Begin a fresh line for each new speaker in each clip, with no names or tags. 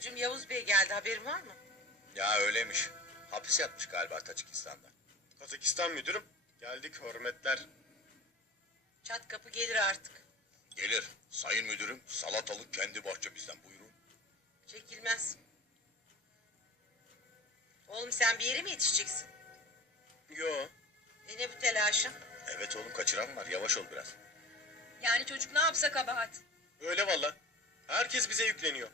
Şükrücüğüm, Yavuz Bey geldi, haberin var mı?
Ya öyleymiş. Hapis yatmış galiba Taçikistan'da.
Kazakistan müdürüm. Geldik, hürmetler.
Çat kapı gelir artık.
Gelir. Sayın müdürüm, salatalık kendi bahçemizden, buyurun.
Çekilmez. Oğlum, sen bir yere mi yetişeceksin?
Yo.
Ne bu telaşın?
Evet oğlum, kaçıran var, yavaş ol biraz.
Yani çocuk ne yapsa kabahat.
Öyle valla. Herkes bize yükleniyor.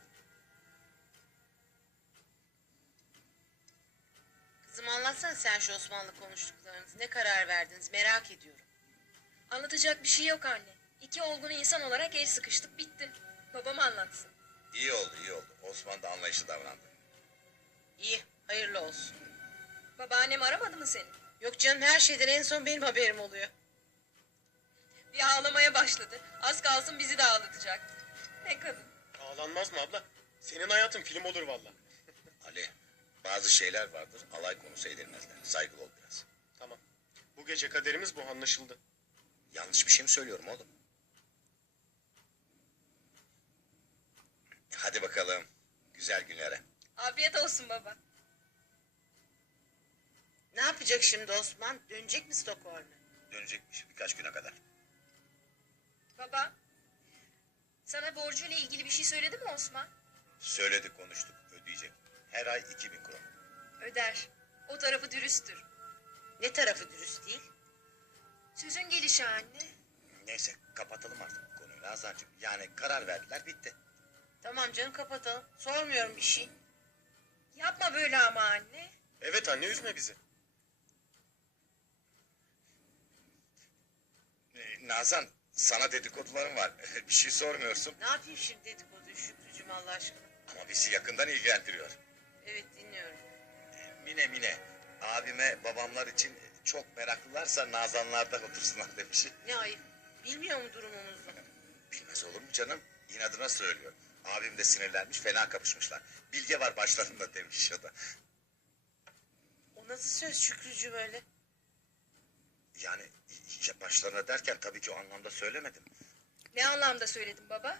Kızım, anlatsana sen şu Osmanlı konuştuklarınızı. Ne karar verdiniz, merak ediyorum.
Anlatacak bir şey yok anne. İki olgun insan olarak el sıkıştık, bitti. Babam anlatsın.
İyi oldu, iyi oldu. Osman da anlayışlı davrandı.
İyi, hayırlı olsun.
Babaannem aramadı mı seni?
Yok canım, her şeyden en son benim haberim oluyor.
Bir ağlamaya başladı. Az kalsın bizi de ağlatacak. Ne kadın.
Ağlanmaz mı abla? Senin hayatın film olur valla.
Ali, bazı şeyler vardır, alay konusu edilmezler. Saygılı ol biraz.
Tamam. Bu gece kaderimiz bu, anlaşıldı.
Yanlış bir şey mi söylüyorum oğlum? Hadi bakalım, güzel günlere.
Afiyet olsun baba.
Ne yapacak şimdi Osman? Dönecek mi Stockholm'a?
Dönecekmiş birkaç güne kadar.
Baba. Sana borcuyla ilgili bir şey söyledi mi Osman?
Söyledik, konuştuk, ödeyecek. Her ay 2000 kron.
Öder. O tarafı dürüsttür.
Ne tarafı dürüst değil?
Sözün gelişi anne.
Neyse, kapatalım artık bu konuyu Nazancığım. Yani karar verdiler, bitti.
Tamam canım, kapatalım. Sormuyorum bir şey.
Yapma böyle ama anne.
Evet anne, üzme bizi.
Nazan, sana dedikodularım var. Bir şey sormuyorsun.
Ne yapayım şimdi dedikoduyu Şükrücüğüm, Allah aşkına?
Ama bizi yakından ilgilendiriyor.
Evet, dinliyorum.
Mine, abime babamlar için çok meraklılarsa Nazanlarda otursunlar demiş.
Ne ayıp. Bilmiyor mu durumumuzu?
Bilmez olur mu canım? İnadına söylüyor. Abim de sinirlenmiş, fena kapışmışlar. Bilge var başlarında demiş o da.
O nasıl söz Şükrücüğüm öyle?
Yani başlarına derken tabii ki o anlamda söylemedim.
Ne anlamda söyledim baba?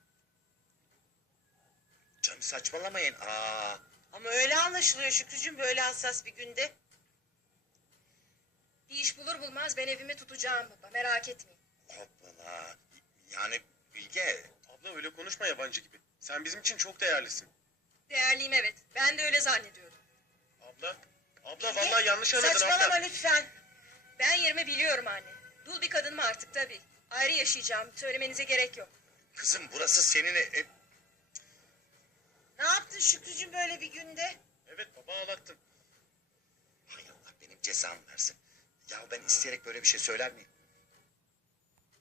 Canım saçmalamayın.
Ama öyle anlaşılıyor Şükrücüğüm, böyle hassas bir günde.
Bir iş bulur bulmaz ben evimi tutacağım baba, merak etmeyin.
Hoppala. Yani Bilge,
Abla öyle konuşma yabancı gibi. Sen bizim için çok değerlisin.
Değerliyim evet, ben de öyle zannediyordum.
Abla vallahi yanlış anladın
Saçmalama
abla.
lütfen.
Ben yerimi biliyorum anne. Dul bir kadın mı artık tabii. Ayrı yaşayacağım, söylemenize gerek yok.
kızım burası senin
Ne yaptın Şükrücüğüm böyle bir günde?
Evet baba, ağlattın.
Hay Allah benim cezamı versin. Ya ben isteyerek böyle bir şey söyler miyim?